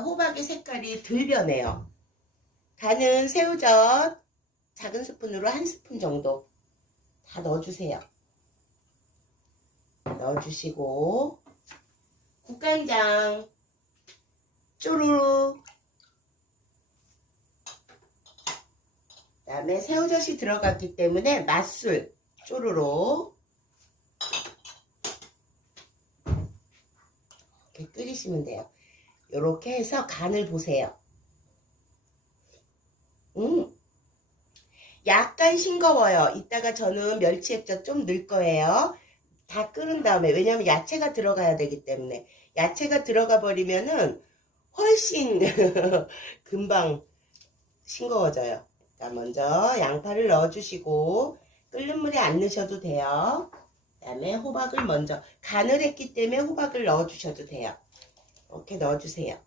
호박의 색깔이 덜 변해요. 간은 새우젓 작은 스푼으로 한 스푼 정도 다 넣어주세요. 넣어주시고 국간장 쪼르르 그 다음에 새우젓이 들어갔기 때문에 맛술 쪼르르 이렇게 끓이시면 돼요. 이렇게 해서 간을 보세요. 음, 약간 싱거워요. 이따가 저는 멸치 액젓 좀 넣을 거예요. 다 끓은 다음에 왜냐면 야채가 들어가야 되기 때문에 야채가 들어가 버리면은 훨씬 금방 싱거워져요. 자, 먼저 양파를 넣어주시고 끓는 물에 안 넣으셔도 돼요. 그 다음에 호박을 먼저 간을 했기 때문에 호박을 넣어주셔도 돼요. 이렇게 넣어주세요.